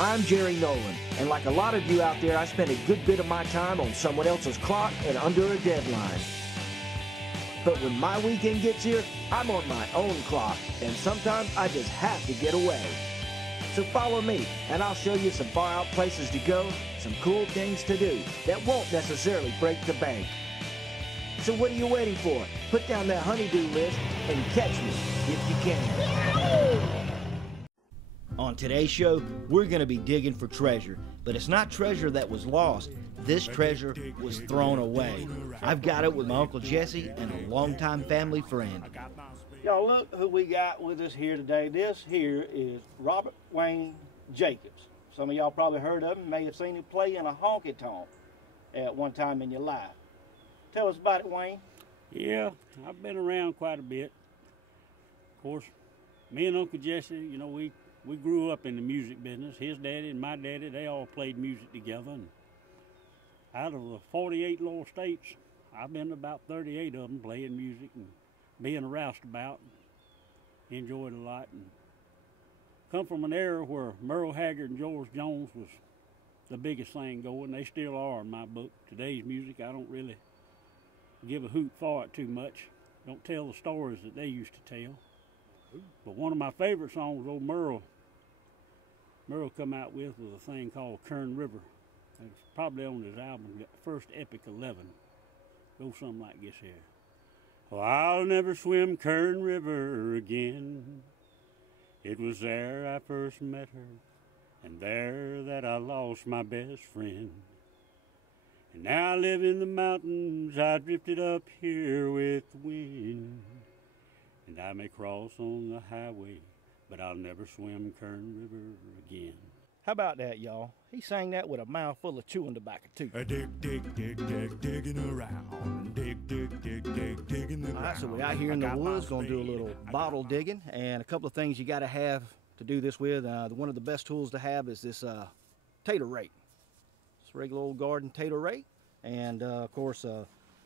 I'm Jerry Nolan, and like a lot of you out there, I spend a good bit of my time on someone else's clock and under a deadline. But when my weekend gets here, I'm on my own clock, and sometimes I just have to get away. So follow me, and I'll show you some far-out places to go, some cool things to do that won't necessarily break the bank. So what are you waiting for? Put down that honey-do list and catch me if you can. On today's show, we're going to be digging for treasure, but it's not treasure that was lost. This treasure was thrown away. I've got it with my Uncle Jesse and a longtime family friend. Y'all look who we got with us here today. This here is Robert Wayne Jacobs. Some of y'all probably heard of him, may have seen him play in a honky-tonk at one time in your life. Tell us about it, Wayne. Yeah, I've been around quite a bit. Of course, me and Uncle Jesse, you know, we grew up in the music business. His daddy and my daddy, they all played music together. And out of the 48 little states, I've been to about 38 of them playing music and being a roustabout. Enjoyed a lot. And come from an era where Merle Haggard and George Jones was the biggest thing going. They still are in my book. Today's music, I don't really give a hoot for it too much. Don't tell the stories that they used to tell. But one of my favorite songs, old Merle come out with was a thing called Kern River. It's probably on his album, First Epic 11. Goes something like this here. Oh, I'll never swim Kern River again. It was there I first met her, and there that I lost my best friend. And now I live in the mountains, I drifted up here with the wind. And I may cross on the highway, but I'll never swim Kern River again. How about that, y'all? He sang that with a mouthful of chewing tobacco, too. Digging around. Digging the ground. All right, so we're out here in the woods, going to do a little bottle digging, and a couple of things you got to have to do this with. One of the best tools to have is this tater rake. It's a regular old garden tater rake, and of course,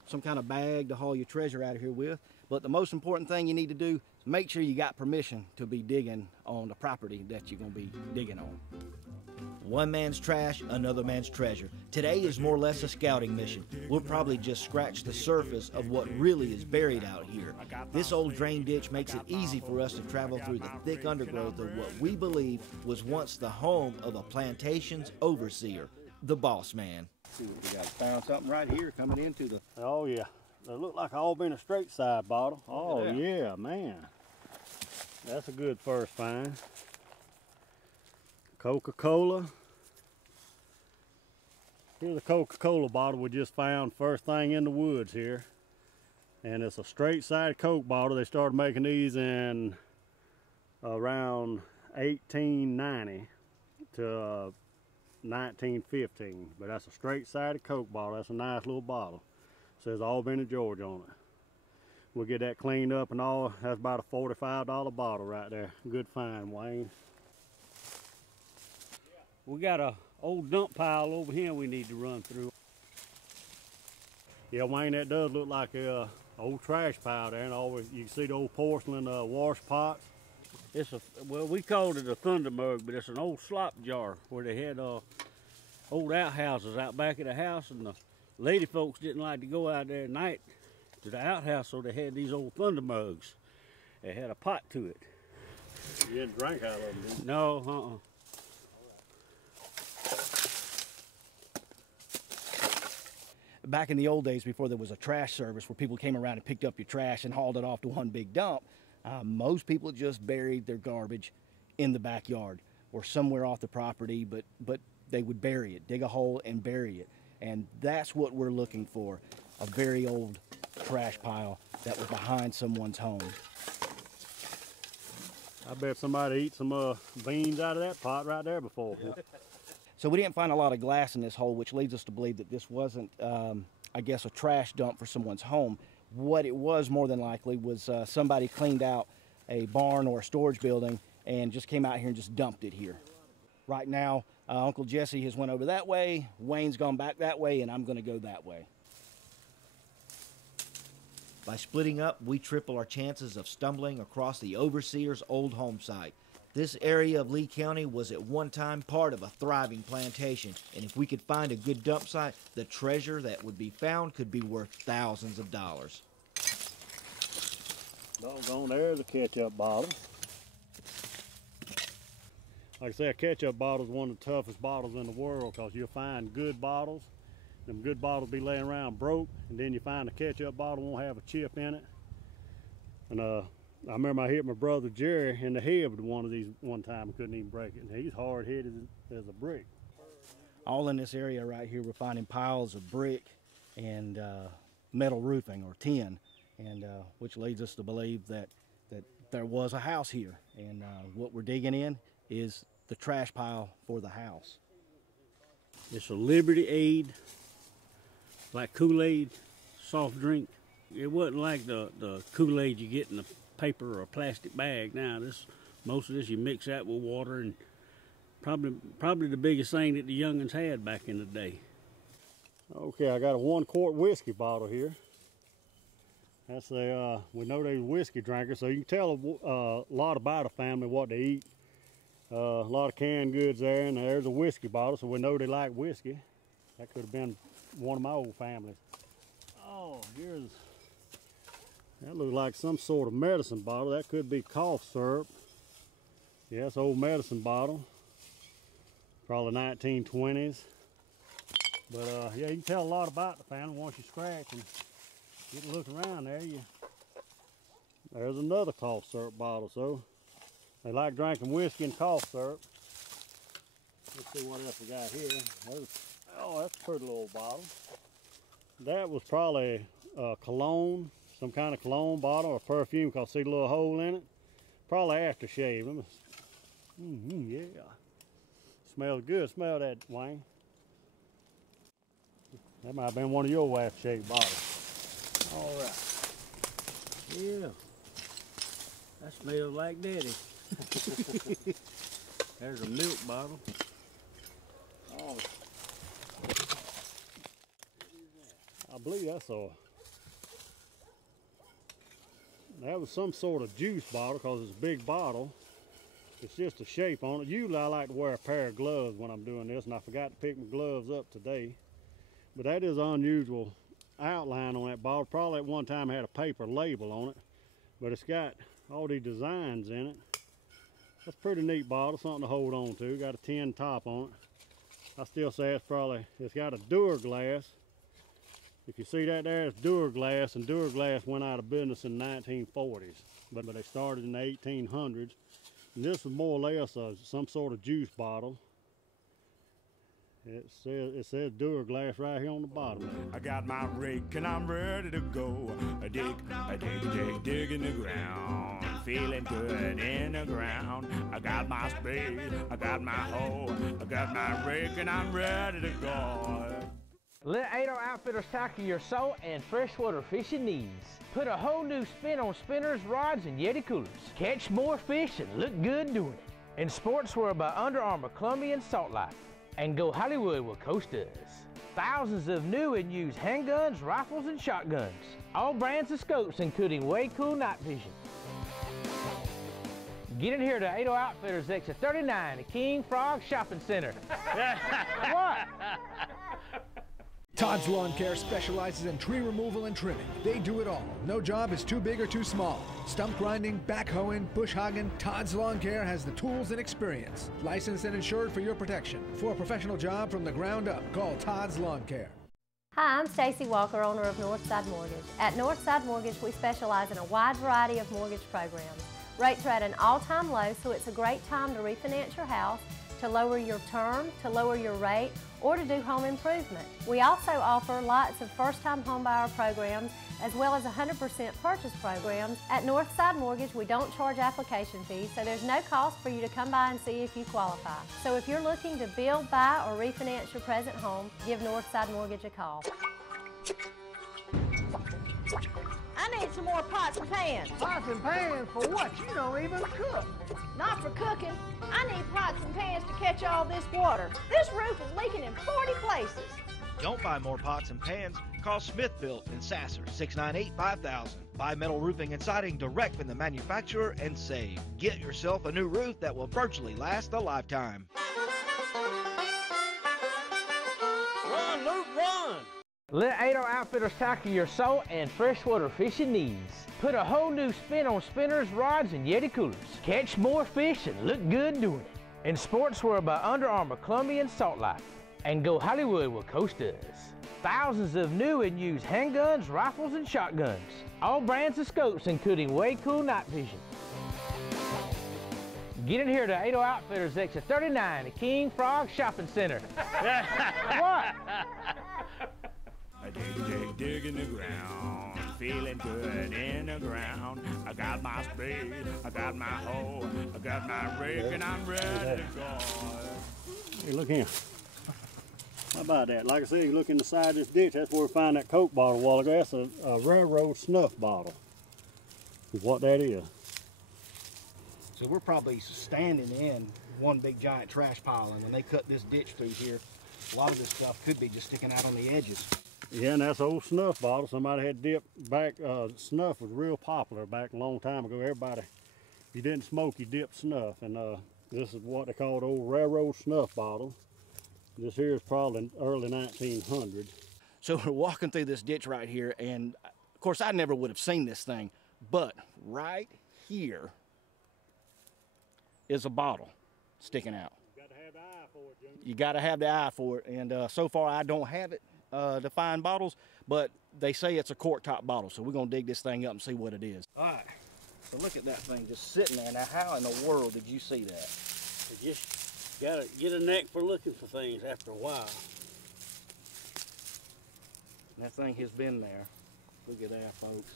some kind of bag to haul your treasure out of here with. But the most important thing you need to do is make sure you got permission to be digging on the property that you're going to be digging on. One man's trash, another man's treasure. Today is more or less a scouting mission. We'll probably just scratch the surface of what really is buried out here. This old drain ditch makes it easy for us to travel through the thick undergrowth of what we believe was once the home of a plantation's overseer, the boss man. See what we got. Found something right here coming into the... Oh, yeah. It looked like all been a straight side bottle. Oh, yeah, man. That's a good first find. Coca-Cola. Here's a Coca-Cola bottle we just found first thing in the woods here. And it's a straight side Coke bottle. They started making these in around 1890 to 1915. But that's a straight sided Coke bottle. That's a nice little bottle. Says Albany, Georgia on it. We'll get that cleaned up and all. That's about a $45 bottle right there. Good find, Wayne. We got a old dump pile over here we need to run through. Yeah, Wayne, that does look like a old trash pile there, and always you can see the old porcelain wash pots. It's well, we called it a thunder mug, but it's an old slop jar where they had old outhouses out back of the house, and the lady folks didn't like to go out there at night to the outhouse, so they had these old thunder mugs. They had a pot to it. You didn't drink out of them, did you? No, Back in the old days, before there was a trash service where people came around and picked up your trash and hauled it off to one big dump, most people just buried their garbage in the backyard or somewhere off the property, but they would bury it, dig a hole and bury it. And that's what we're looking for, a very old trash pile that was behind someone's home. I bet somebody ate some beans out of that pot right there before. So we didn't find a lot of glass in this hole, which leads us to believe that this wasn't, I guess, a trash dump for someone's home. What it was, more than likely, was somebody cleaned out a barn or a storage building and just came out here and just dumped it here. Right now, Uncle Jesse has went over that way, Wayne's gone back that way, and I'm going to go that way. By splitting up, we triple our chances of stumbling across the overseer's old home site. This area of Lee County was at one time part of a thriving plantation, and if we could find a good dump site, the treasure that would be found could be worth thousands of dollars. Doggone, there's a ketchup bottle. Like I say, a ketchup bottle is one of the toughest bottles in the world, because you'll find good bottles. Them good bottles be laying around broke, and then you find a ketchup bottle won't have a chip in it. And I remember I hit my brother Jerry in the head with one of these one time and couldn't even break it. And he's hard-headed as a brick. All in this area right here, we're finding piles of brick and metal roofing or tin, and which leads us to believe that there was a house here. And what we're digging in is the trash pile for the house. It's a Liberty Aid, like Kool-Aid soft drink. It wasn't like the Kool-Aid you get in a paper or a plastic bag. Now most of this you mix that with water, and probably the biggest thing that the youngins had back in the day. Okay, I got a 1-quart whiskey bottle here. That's we know they're whiskey drinkers, so you can tell a lot about a family, what they eat. A lot of canned goods there, and there's a whiskey bottle, so we know they like whiskey. That could have been one of my old families. Oh, that looks like some sort of medicine bottle. That could be cough syrup. Yeah, it's an old medicine bottle. Probably 1920s. But yeah, you can tell a lot about the family once you scratch and get a look around there. There's another cough syrup bottle, so they like drinking whiskey and cough syrup. Let's see what else we got here. Oh, that's a pretty little bottle. That was probably cologne, some kind of cologne bottle or perfume, because see the little hole in it? Probably aftershave. Yeah. Smells good. Smell that, Wayne. That might have been one of your aftershave bottles. All right. Yeah. That smells like Daddy. There's a milk bottle. Oh. I believe that was some sort of juice bottle, because it's a big bottle. It's just a shape on it. Usually I like to wear a pair of gloves when I'm doing this, and I forgot to pick my gloves up today. But that is an unusual outline on that bottle. Probably at one time had a paper label on it, but it's got all these designs in it. That's a pretty neat bottle, something to hold on to. Got a tin top on it. I still say it's got a Duraglass. If you see that there, it's Duraglass, and Duraglass went out of business in the 1940s, but they started in the 1800s. And this is more or less some sort of juice bottle. It says Duraglass right here on the bottom. I got my rake and I'm ready to go. I dig in the ground. Feeling good in the ground. I got my spade, I got my hoe, I got my rake and I'm ready to go. Let Ado Outfitters tackle your salt and freshwater fishing needs. Put a whole new spin on spinners, rods, and Yeti coolers. Catch more fish and look good doing it. In sportswear by Under Armour, Columbia, and Salt Life. And go Hollywood with Costas. Thousands of new and used handguns, rifles, and shotguns. All brands of scopes, including Way Cool Night Vision. Get in here to Ado Outfitters, exit 39, the King Frog Shopping Center. What? Todd's Lawn Care specializes in tree removal and trimming. They do it all. No job is too big or too small. Stump grinding, backhoeing, bush hogging, Todd's Lawn Care has the tools and experience. Licensed and insured for your protection. For a professional job from the ground up, call Todd's Lawn Care. Hi, I'm Stacy Walker, owner of Northside Mortgage. At Northside Mortgage, we specialize in a wide variety of mortgage programs. Rates are at an all-time low, so it's a great time to refinance your house, to lower your term, to lower your rate, or to do home improvement. We also offer lots of first-time homebuyer programs as well as 100% purchase programs. At Northside Mortgage, we don't charge application fees, so there's no cost for you to come by and see if you qualify. So if you're looking to build, buy, or refinance your present home, give Northside Mortgage a call. I need some more pots and pans. Pots and pans for what? You don't even cook. Not for cooking. I need pots and pans to catch all this water. This roof is leaking in 40 places. Don't buy more pots and pans. Call Smith Built in Sasser, 698-5000. Buy metal roofing and siding direct from the manufacturer and save. Get yourself a new roof that will virtually last a lifetime. Run, Luke, run! Let Ado Outfitters tackle your salt and freshwater fishing needs. Put a whole new spin on spinners, rods, and Yeti coolers. Catch more fish and look good doing it. And sportswear by Under Armour, Columbia, and Salt Life. And go Hollywood with Coast does. Thousands of new and used handguns, rifles, and shotguns. All brands of scopes, including Way Cool night vision. Get in here to Ado Outfitters, exit 39, the King Frog Shopping Center. What? I dig in the ground, feeling good in the ground. I got my spade, I got my hoe, I got my rake, and I'm ready to go. Hey, look here. How about that? Like I said, you look in the side of this ditch, that's where we find that Coke bottle a while ago. That's a railroad snuff bottle, is what that is. So we're probably standing in one big giant trash pile, and when they cut this ditch through here, a lot of this stuff could be just sticking out on the edges. Yeah, and that's an old snuff bottle. Somebody had dipped back. Snuff was real popular back a long time ago. Everybody, if you didn't smoke, you dipped snuff. And this is what they called old railroad snuff bottle. This here is probably early 1900s. So we're walking through this ditch right here, and of course I never would have seen this thing, but right here is a bottle sticking out. You got to have the eye for it, Junior. You got to have the eye for it, and so far I don't have it to find bottles, but they say it's a cork top bottle, so we're gonna dig this thing up and see what it is. All right, so look at that thing just sitting there. Now, how in the world did you see that? You just gotta get a knack for looking for things after a while. And that thing has been there. Look at that, folks.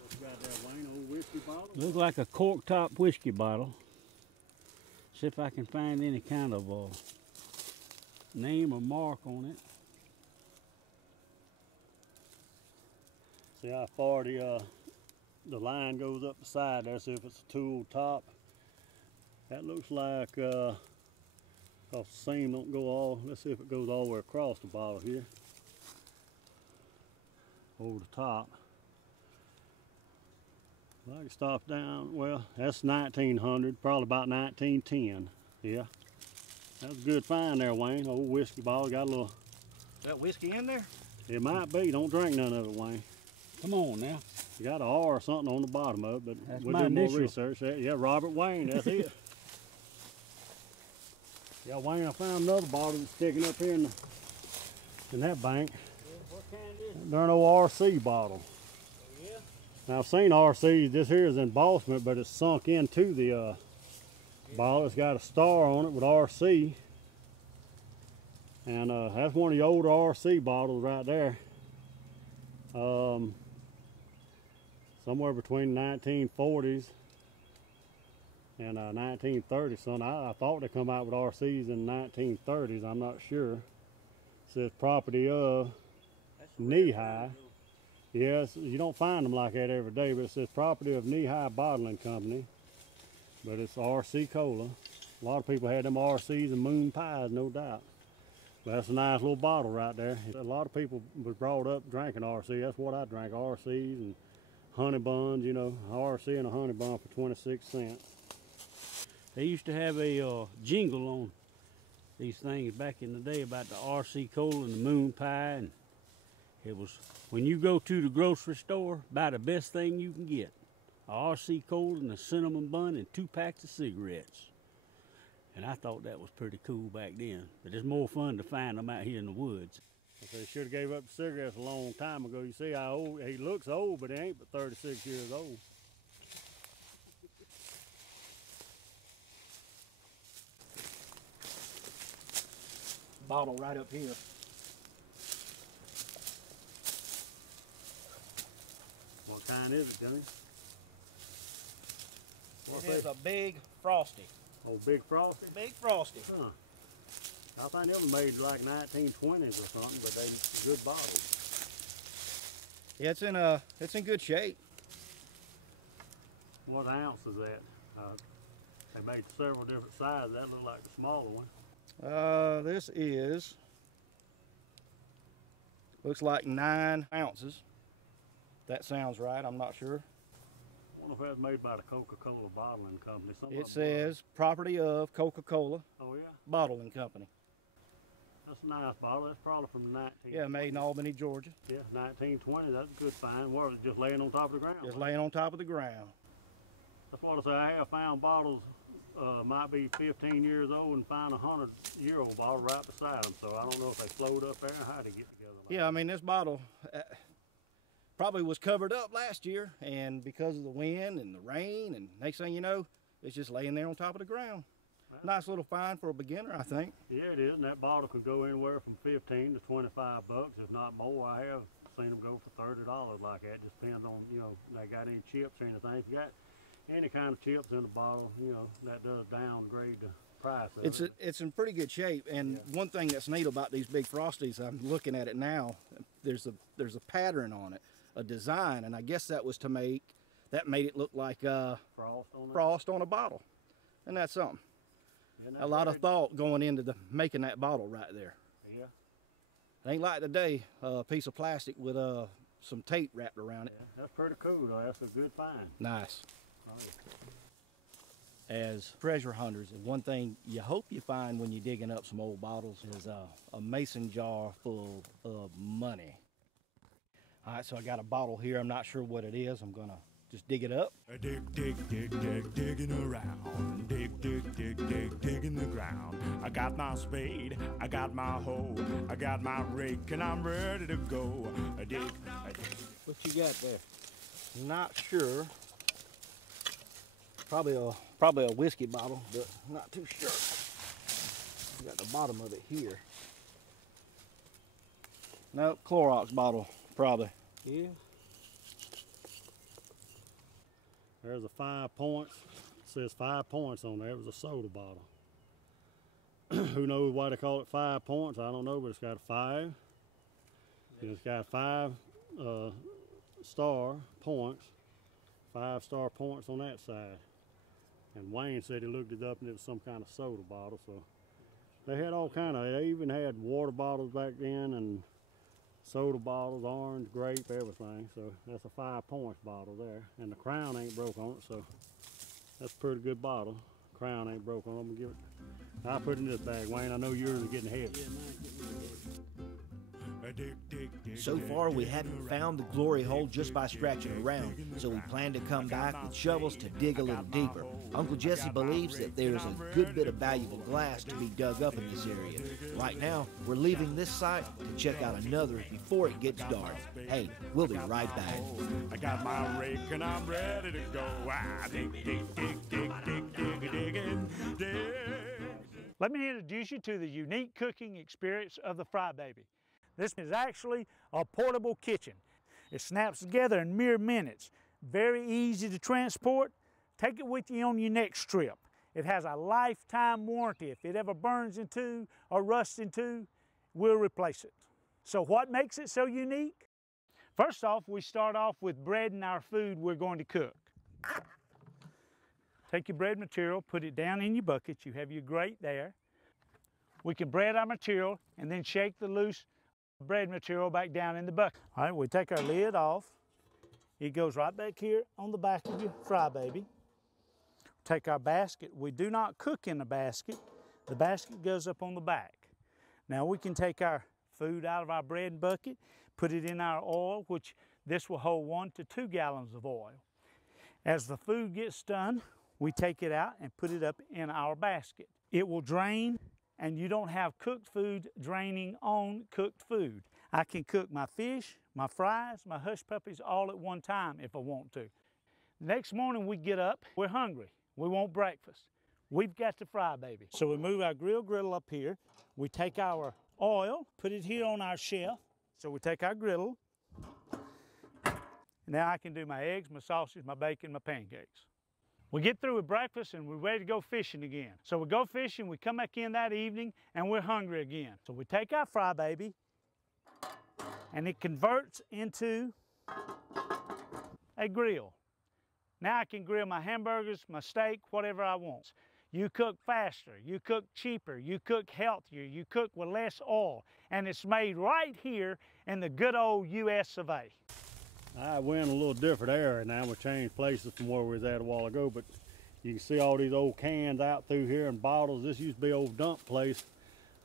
What you got there, Wayne? Old whiskey bottle? Looks like a cork top whiskey bottle. See if I can find any kind of name or mark on it. See how far the line goes up the side there. See if it's a tool top. That looks like cause the seam don't go all. Let's see if it goes all the way across the bottle here. Over the top. I can stop down. Well, that's 1900, probably about 1910. Yeah. That was a good find there, Wayne. Old whiskey bottle. Got a little. Is that whiskey in there? It might be. Don't drink none of it, Wayne. Come on now. You got an R or something on the bottom of it, but that's we'll do more research. Yeah, Robert Wayne. That's it. Yeah, Wayne, I found another bottle that's sticking up here in that bank. What kind is it? Darn old RC bottle. Oh, yeah? Now, I've seen RCs. This here is embossment, but it's sunk into the bottle. It's got a star on it with RC. And that's one of the older RC bottles right there. Somewhere between 1940s and 1930s. So I thought they come out with RCs in the 1930s. I'm not sure. It says property of Knee-High. Yes, you don't find them like that every day, but it says property of Knee-High Bottling Company. But it's RC Cola. A lot of people had them RCs and moon pies, no doubt. But that's a nice little bottle right there. A lot of people was brought up drinking RC. That's what I drank, RCs and honey buns, you know, RC and a honey bun for 26 cents. They used to have a jingle on these things back in the day about the RC Cola and the moon pie. And it was, when you go to the grocery store, buy the best thing you can get. A RC Cola and a cinnamon bun and 2 packs of cigarettes. And I thought that was pretty cool back then. But it's more fun to find them out here in the woods. They should have gave up the cigarettes a long time ago. You see how old, he looks old, but he ain't but 36 years old. Bottle right up here. What kind is it, Johnny? It is a Big Frosty. Oh, Big Frosty? Big Frosty. Huh. I think them made like 1920s or something, but they good bottles. Yeah, it's in good shape. What ounce is that? They made several different sizes. That looked like the smaller one. This looks like 9 ounces. That sounds right. I'm not sure. I wonder if that's made by the Coca-Cola bottling company. It says property of Coca-Cola Oh, yeah? Bottling Company. That's a nice bottle. That's probably from the 1920s. Yeah, made in Albany, Georgia. Yeah, 1920. That's a good find. What, was it just laying on top of the ground? Just laying on top of the ground. That's what I say. I have found bottles might be 15 years old and find a 100-year-old bottle right beside them. So I don't know if they float up there or how they get together. Yeah, I mean, this bottle probably was covered up last year, and because of the wind and the rain, and next thing you know, it's just laying there on top of the ground. Nice little find for a beginner, I think. Yeah, it is, and that bottle could go anywhere from 15 to 25 bucks, if not more. I have seen them go for $30 like that. Just depends on, you know, they got any chips or anything. If you got any kind of chips in the bottle, you know, that does downgrade the price of it. It's in pretty good shape, and one thing that's neat about these big Frosties, I'm looking at it now, there's a pattern on it, a design, and I guess that was to made it look like frost on a bottle, and that's something. A lot of thought going into making that bottle right there. Yeah. It ain't like today, a piece of plastic with some tape wrapped around it. Yeah, that's pretty cool, though. That's a good find. Nice. Oh, yeah. As treasure hunters, one thing you hope you find when you're digging up some old bottles is a mason jar full of money. All right, so I got a bottle here. I'm not sure what it is. I'm gonna just dig it up. Dig, dig, dig, dig, digging around. Dig, dig, dig, dig, digging the ground. I got my spade, I got my hoe, I got my rake, and I'm ready to go. I dig, I dig. What you got there? Not sure. Probably a whiskey bottle, but not too sure. I got the bottom of it here. Nope, Clorox bottle, probably. Yeah. There's a 5 points. It says 5 points on there. It was a soda bottle. Who knows why they call it 5 points? I don't know, but it's got a 5. And it's got 5 star points. 5-star points on that side. And Wayne said he looked it up and it was some kind of soda bottle. So they had all kind of, they even had water bottles back then and soda bottles, orange, grape, everything. So that's a 5 points bottle there. And the crown ain't broke on it, so that's a pretty good bottle. Crown ain't broke on it. I'm gonna give it, I'll put it in this bag, Wayne. I know yours is getting heavy. So far, we hadn't found the glory hole just by scratching around, so we plan to come back with shovels to dig a little deeper. Uncle Jesse believes that there's a good bit of valuable glass to be dug up in this area. Right now, we're leaving this site to check out another before it gets dark. Hey, we'll be right back. I got my rake and I'm ready to go. I dig, dig, dig, dig, dig, dig, digging, dig. Let me introduce you to the unique cooking experience of the Fry Baby. This is actually a portable kitchen. It snaps together in mere minutes. Very easy to transport. Take it with you on your next trip. It has a lifetime warranty. If it ever burns into or rusts into, we'll replace it. So what makes it so unique? First off, we start off with breading our food we're going to cook. Take your bread material, put it down in your bucket. You have your grate there. We can bread our material and then shake the loose bread material back down in the bucket. All right, we take our lid off. It goes right back here on the back of your Fry Baby. Take our basket. We do not cook in the basket. The basket goes up on the back. Now we can take our food out of our bread bucket, put it in our oil, which this will hold 1 to 2 gallons of oil. As the food gets done, we take it out and put it up in our basket. It will drain, and you don't have cooked food draining on cooked food. I can cook my fish, my fries, my hush puppies all at one time if I want to. Next morning we get up, we're hungry. We want breakfast. We've got the Fry Baby. So we move our griddle up here. We take our oil, put it here on our shelf. So we take our griddle. Now I can do my eggs, my sausage, my bacon, my pancakes. We get through with breakfast and we're ready to go fishing again. So we go fishing, we come back in that evening and we're hungry again. So we take our Fry Baby and it converts into a grill. Now I can grill my hamburgers, my steak, whatever I want. You cook faster, you cook cheaper, you cook healthier, you cook with less oil, and it's made right here in the good old US of A. I went a little different area now. We changed places from where we was at a while ago, but you can see all these old cans out through here and bottles. This used to be an old dump place.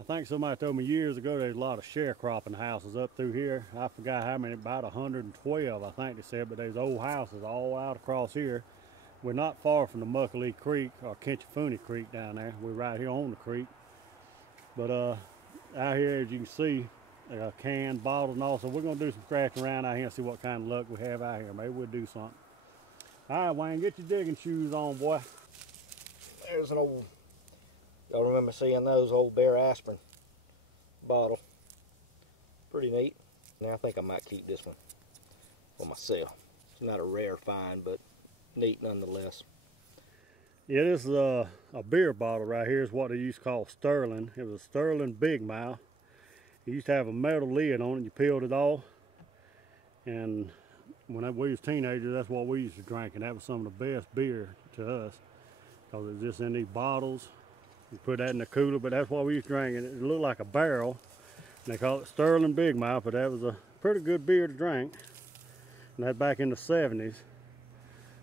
I think somebody told me years ago there's a lot of sharecropping houses up through here. I forgot how many, about 112 I think they said, but there's old houses all out across here. We're not far from the Muckalee Creek or Kinchafooney Creek down there. We're right here on the creek. But out here, as you can see, canned, bottles, and all. So we're gonna do some scratching around out here and see what kind of luck we have out here. Maybe we'll do something. All right, Wayne, get your digging shoes on, boy. There's an old, y'all remember seeing those old Bear Aspirin bottle. Pretty neat. Now I think I might keep this one for myself. It's not a rare find, but neat nonetheless. Yeah, this is a beer bottle right here. Is what they used to call Sterling. It was a Sterling Big Mouth. It used to have a metal lid on it. You peeled it off, and when we was teenagers, that's what we used to drink, and that was some of the best beer to us, because it's just in these bottles. You put that in the cooler, but that's what we used to drink, and it looked like a barrel. And they call it Sterling Big Mouth, but that was a pretty good beer to drink, and that back in the 70s.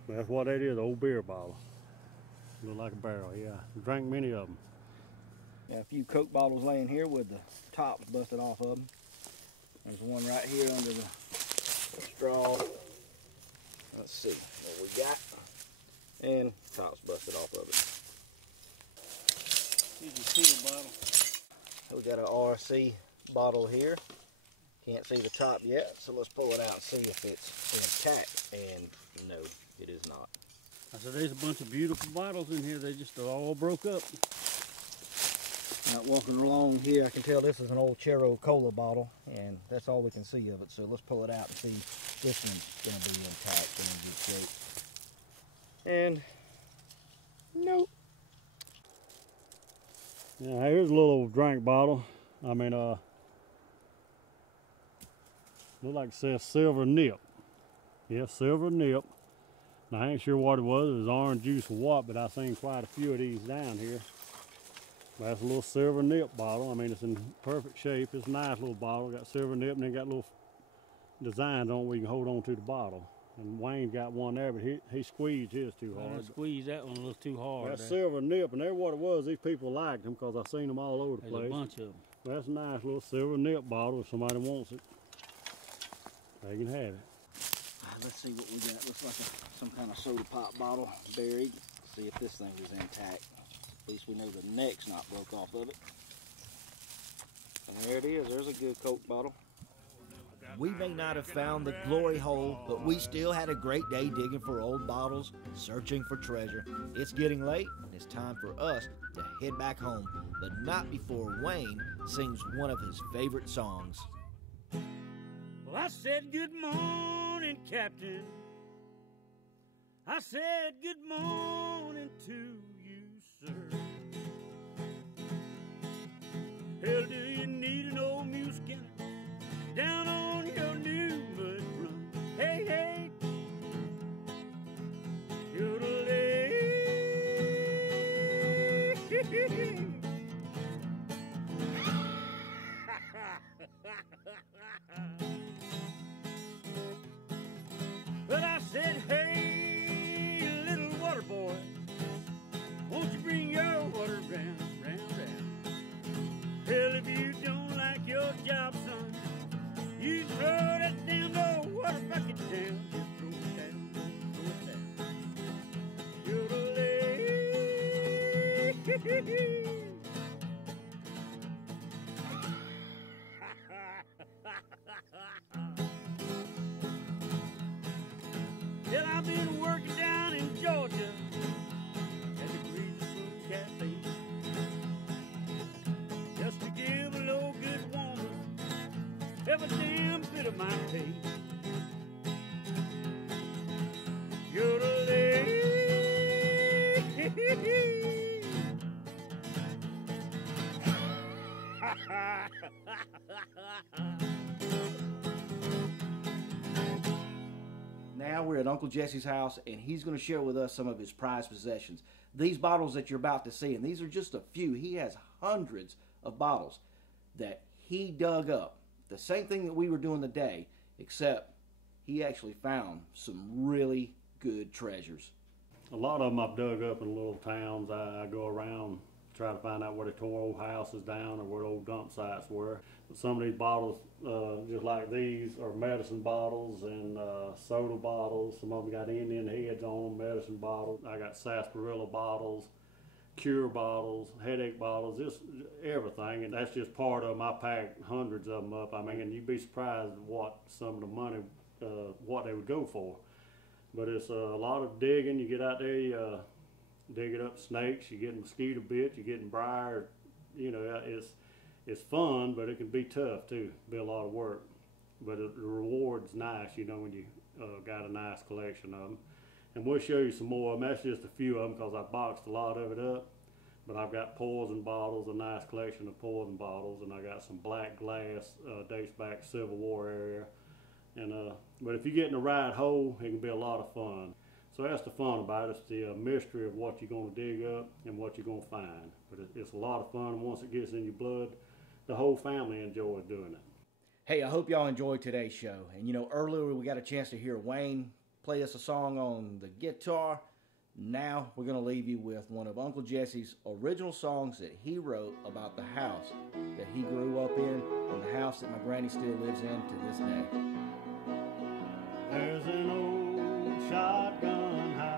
But that's what that is, old beer bottle. Look like a barrel, yeah. Drank many of them. Got a few Coke bottles laying here with the tops busted off of them. There's one right here under the straw. Let's see what we got. And tops busted off of it. Here's your cooler bottle. We got an RC bottle here. Can't see the top yet, so let's pull it out and see if it's intact. And no, it is not. So there's a bunch of beautiful bottles in here. They just all broke up. Now walking along here, I can tell this is an old Chero Cola bottle, and that's all we can see of it. So let's pull it out and see if this one's going to be intact and in good shape. And nope. Yeah, here's a little old drink bottle. I mean, look like it says silver nip. Yeah, silver nip. Now, I ain't sure what it was. It was orange juice or what, but I've seen quite a few of these down here. That's a little silver nip bottle. I mean, it's in perfect shape. It's a nice little bottle. Got silver nip, and then got little designs on it where you can hold on to the bottle. And Wayne got one there, but he squeezed his too hard. I squeezed that one a little too hard. That silver nip, and there what it was. These people liked them because I've seen them all over the There's place. a bunch of them. Well, that's a nice little silver nip bottle. If somebody wants it, they can have it. Let's see what we got. Looks like some kind of soda pop bottle buried. See if this thing is intact. At least we know the neck's not broke off of it. And there it is. There's a good Coke bottle. We may not have found the glory hole, but we still had a great day digging for old bottles, searching for treasure. It's getting late, and it's time for us to head back home, but not before Wayne sings one of his favorite songs. Well, I said good morning, Captain. I said good morning to you, sir. Hell, do you need an old mule skinner down on your new mud run? Hey, hey, yodelay. But I said, hey, little water boy, won't you bring your water round, round, round? Hell, if you don't like your job, son, you throw that damn old water bucket down. Just throw it down, throw it down. Yodelay. Well, I've been working down in Georgia at the Greasy Spoon Cafe, just to give a little good woman every damn bit of my pay. Yodelay. Now we're at Uncle Jesse's house, and he's going to share with us some of his prized possessions. These bottles that you're about to see, and these are just a few. He has hundreds of bottles that he dug up. The same thing that we were doing today, except he actually found some really good treasures. A lot of them I've dug up in little towns. I go around, try to find out where they tore old houses down or where old dump sites were. But some of these bottles, just like these, are medicine bottles and soda bottles. Some of them got Indian heads on them, medicine bottles. I got sarsaparilla bottles, cure bottles, headache bottles, just everything. And that's just part of them. I packed hundreds of them up. I mean, and you'd be surprised at what some of the money, what they would go for. But it's a lot of digging. You get out there, you digging up snakes, you're getting mosquito bits, you're getting briar. You know, it's fun, but it can be tough too. Be a lot of work. But the reward's nice, you know, when you got a nice collection of them. And we'll show you some more of them. That's just a few of them because I boxed a lot of it up. But I've got poison bottles, a nice collection of poison bottles, and I got some black glass, dates back Civil War area. And but if you get in the right hole, it can be a lot of fun. So that's the fun about it. It's the mystery of what you're going to dig up and what you're going to find. But it's a lot of fun, and once it gets in your blood, the whole family enjoys doing it. Hey, I hope y'all enjoyed today's show. And you know, earlier we got a chance to hear Wayne play us a song on the guitar. Now we're going to leave you with one of Uncle Jesse's original songs that he wrote about the house that he grew up in and the house that my granny still lives in to this day. There's an old shotgun house